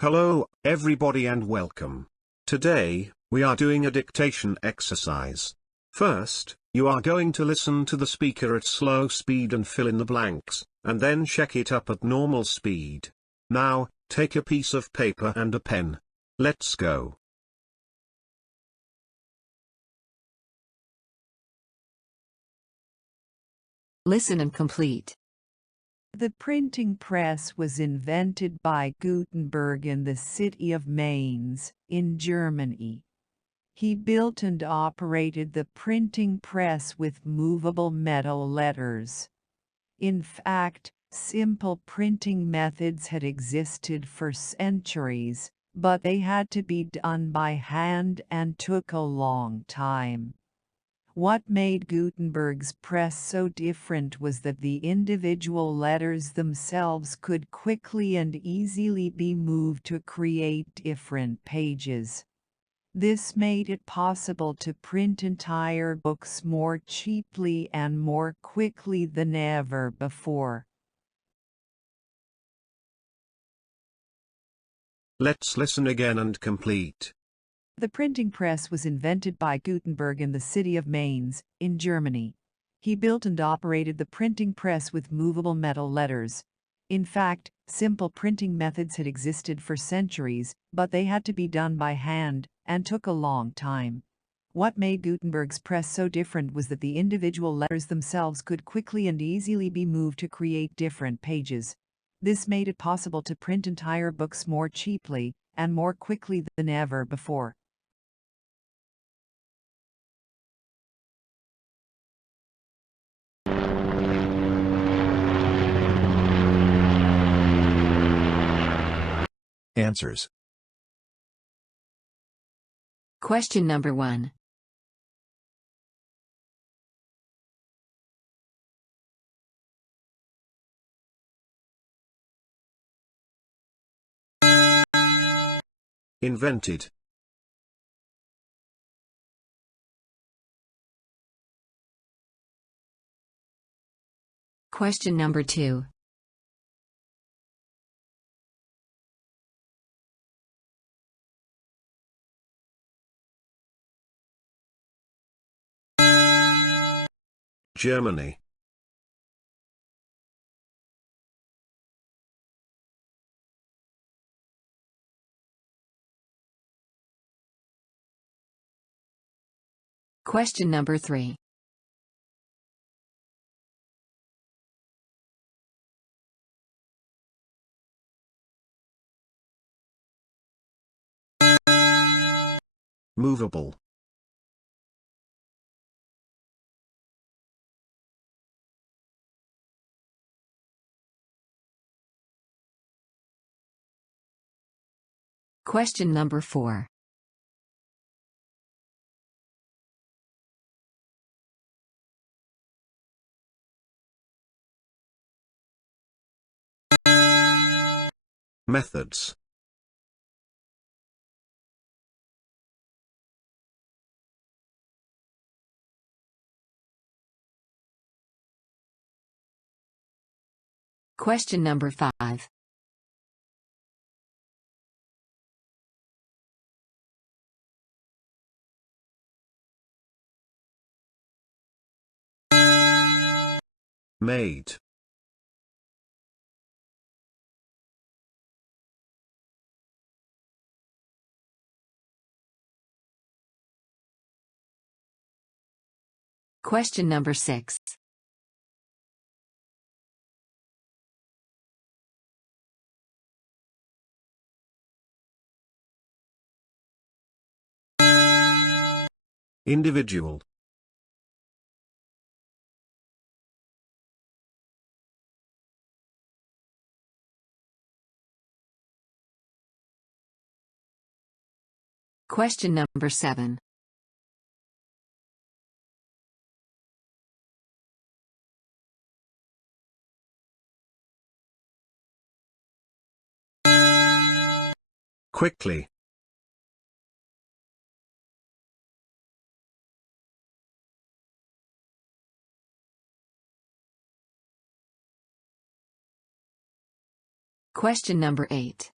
Hello, everybody, and welcome. Today, we are doing a dictation exercise. First, you are going to listen to the speaker at slow speed and fill in the blanks, and then check it up at normal speed. Now, take a piece of paper and a pen. Let's go. Listen and complete. The printing press was invented by Gutenberg in the city of Mainz, in Germany. He built and operated the printing press with movable metal letters. In fact, simple printing methods had existed for centuries, but they had to be done by hand and took a long time. What made Gutenberg's press so different was that the individual letters themselves could quickly and easily be moved to create different pages. This made it possible to print entire books more cheaply and more quickly than ever before. Let's listen again and complete. The printing press was invented by Gutenberg in the city of Mainz, in Germany. He built and operated the printing press with movable metal letters. In fact, simple printing methods had existed for centuries, but they had to be done by hand and took a long time. What made Gutenberg's press so different was that the individual letters themselves could quickly and easily be moved to create different pages. This made it possible to print entire books more cheaply and more quickly than ever before. Answers. Question number 1. Invented. Question number 2. Germany. Question number 3. Movable. Question number 4. Methods. Question number 5. Made. Question number 6. Individual. Question number 7. Quickly. Question number 8.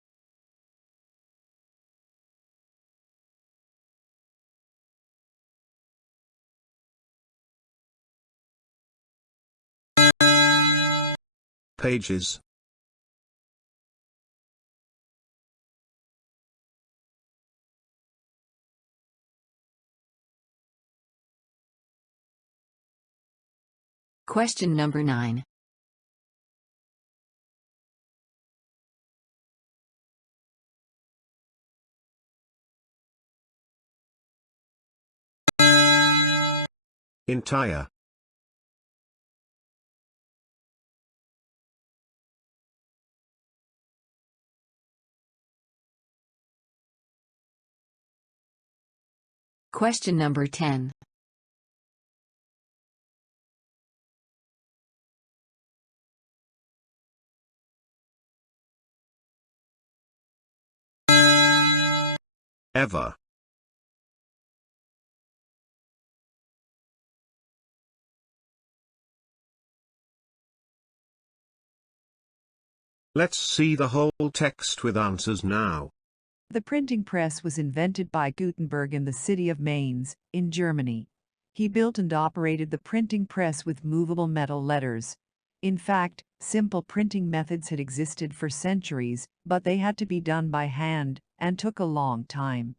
pages. Question number 9. Entire. Question number 10. Ever. Let's see the whole text with answers now. The printing press was invented by Gutenberg in the city of Mainz, in Germany. He built and operated the printing press with movable metal letters. In fact, simple printing methods had existed for centuries, but they had to be done by hand, and took a long time.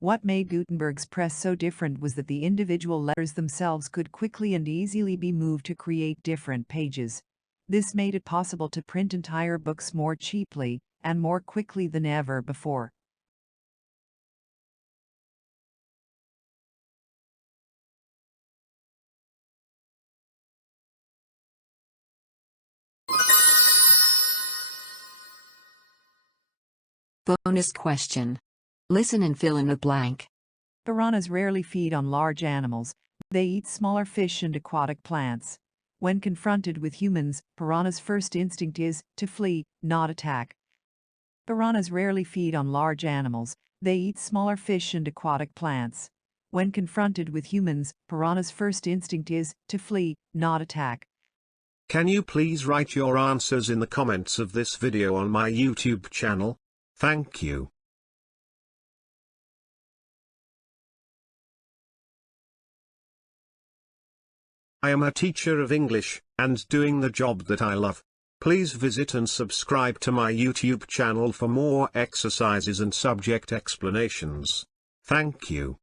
What made Gutenberg's press so different was that the individual letters themselves could quickly and easily be moved to create different pages. This made it possible to print entire books more cheaply and more quickly than ever before. Bonus question. Listen and fill in the blank. Piranhas rarely feed on large animals. They eat smaller fish and aquatic plants. When confronted with humans, piranhas' first instinct is to flee, not attack. Piranhas rarely feed on large animals. They eat smaller fish and aquatic plants. When confronted with humans, piranhas' first instinct is to flee, not attack. Can you please write your answers in the comments of this video on my YouTube channel? Thank you. I am a teacher of English, and doing the job that I love. Please visit and subscribe to my YouTube channel for more exercises and subject explanations. Thank you.